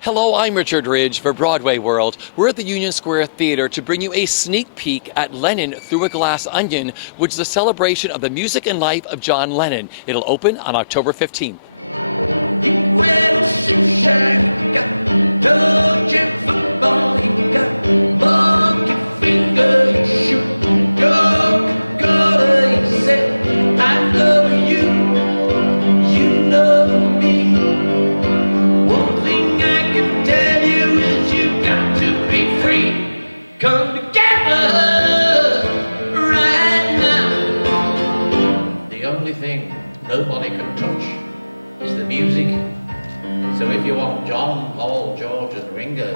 Hello, I'm Richard Ridge for Broadway World. We're at the Union Square Theater to bring you a sneak peek at Lennon Through a Glass Onion, which is a celebration of the music and life of John Lennon. It'll open on October 15th. Come together right now. The only thing nobody can touch is the music. So if you want John, Paul, George and Ringo,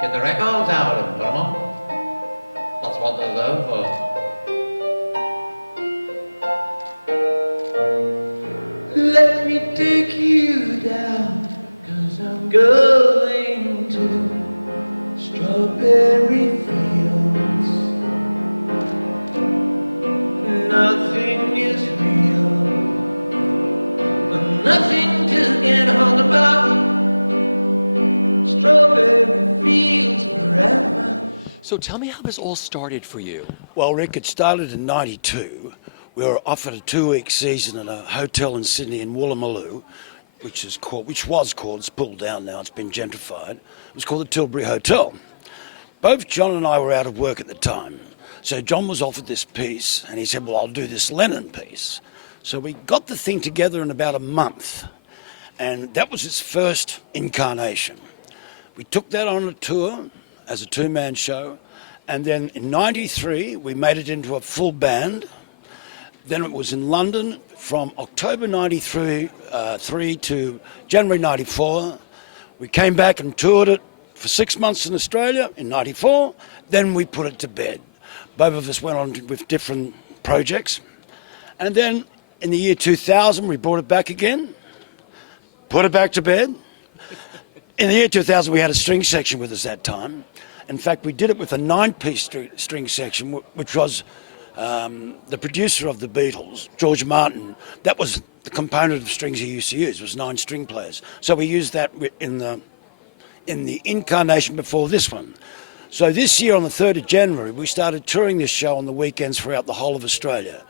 get the records out and put them on. That's what they're there for. Let me take you down, 'cause I'm going to strawberry fields. Nothing is real, nothing to get hung about. Strawberry fields forever. So tell me how this all started for you. Well, Rick, it started in '92. We were offered a 2-week season at a hotel in Sydney in Woolloomooloo, which was called, it's pulled down now, it's been gentrified. It was called the Tilbury Hotel. Both John and I were out of work at the time. So John was offered this piece and he said, well, I'll do this Lennon piece. So we got the thing together in about a month, and that was its first incarnation. We took that on a tour as a two-man show, and then in '93 we made it into a full band. Then it was in London from October '93 to January '94. We came back and toured it for 6 months in Australia in '94. Then we put it to bed. Both of us went on with different projects. And then in the year 2000, we brought it back again, put it back to bed. In the year 2000, we had a string section with us that time. In fact, we did it with a 9-piece string section, which was the producer of the Beatles, George Martin. That was the component of strings he used to use, was 9 string players. So we used that in the incarnation before this one. So this year on the 3rd of January, we started touring this show on the weekends throughout the whole of Australia.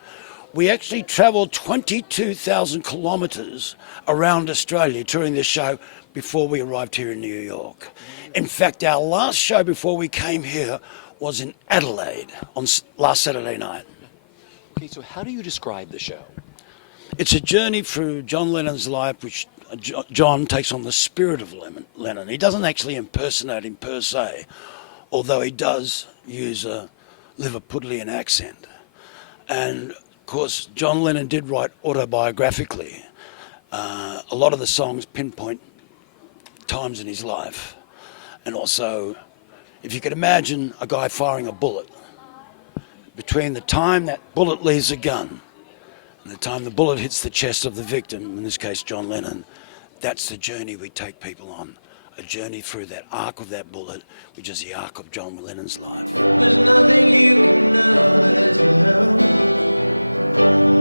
We actually travelled 22,000 kilometres around Australia touring this show before we arrived here in New York. In fact, our last show before we came here was in Adelaide on last Saturday night. Okay, so how do you describe the show? It's a journey through John Lennon's life, which John takes on the spirit of Lennon. He doesn't actually impersonate him per se, although he does use a Liverpudlian accent. And of course, John Lennon did write autobiographically. A lot of the songs pinpoint times in his life. And also, if you could imagine a guy firing a bullet, between the time that bullet leaves a gun and the time the bullet hits the chest of the victim, in this case John Lennon, that's the journey we take people on. A journey through that arc of that bullet, which is the arc of John Lennon's life. There's nothing you can know that isn't known.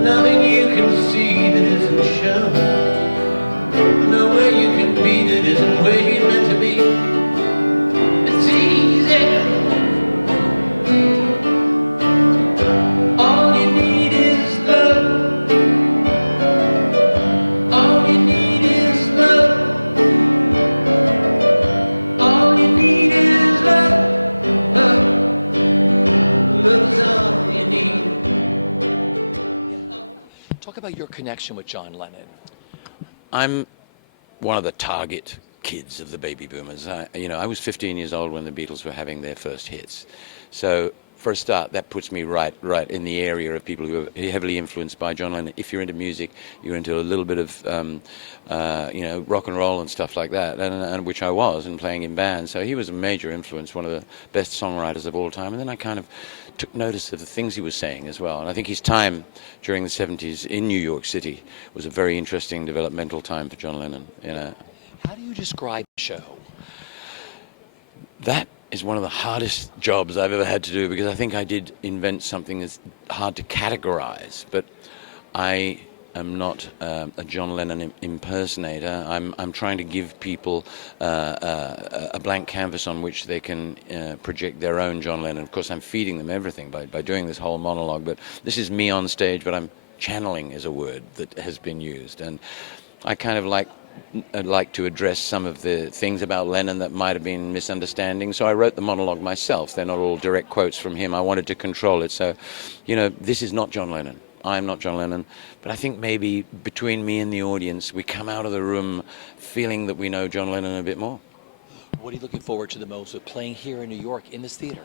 Nothing you can see that isn't shown. Nowhere you can be that isn't where you're meant to be. It's easy. All you need is love. All you need is love. All you need is love. Love is all you need. Talk about your connection with John Lennon. I'm one of the target kids of the baby boomers. I was 15 years old when the Beatles were having their first hits. So for a start, that puts me right in the area of people who are heavily influenced by John Lennon. If you're into music, you're into a little bit of rock and roll and stuff like that, and which I was, and playing in bands. So he was a major influence, one of the best songwriters of all time. And then I kind of took notice of the things he was saying as well. And I think his time during the 70s in New York City was a very interesting developmental time for John Lennon. How do you describe the show? That is one of the hardest jobs I've ever had to do, because I think I did invent something that's hard to categorize, but I am not a John Lennon impersonator. I'm trying to give people a blank canvas on which they can project their own John Lennon. Of course, I'm feeding them everything by doing this whole monologue, but this is me on stage, but I'm channeling is a word that has been used. And I kind of like to address some of the things about Lennon that might have been misunderstandings. So I wrote the monologue myself. They're not all direct quotes from him. I wanted to control it. So, this is not John Lennon. I'm not John Lennon. But I think maybe between me and the audience, we come out of the room feeling that we know John Lennon a bit more. What are you looking forward to the most with playing here in New York in this theater?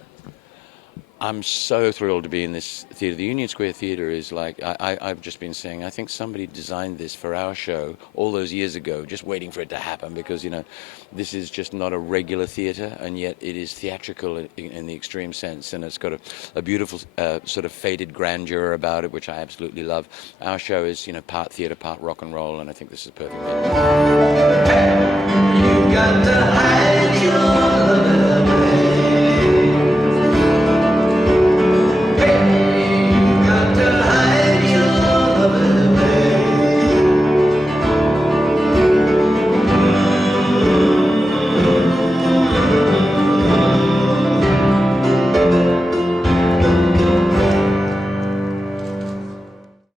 I'm so thrilled to be in this theater. The Union Square Theater is like, I've just been saying, I think somebody designed this for our show all those years ago, just waiting for it to happen, because, this is just not a regular theater, and yet it is theatrical in the extreme sense, and it's got a beautiful sort of faded grandeur about it, which I absolutely love. Our show is, part theater, part rock and roll, and I think this is a perfect fit. You got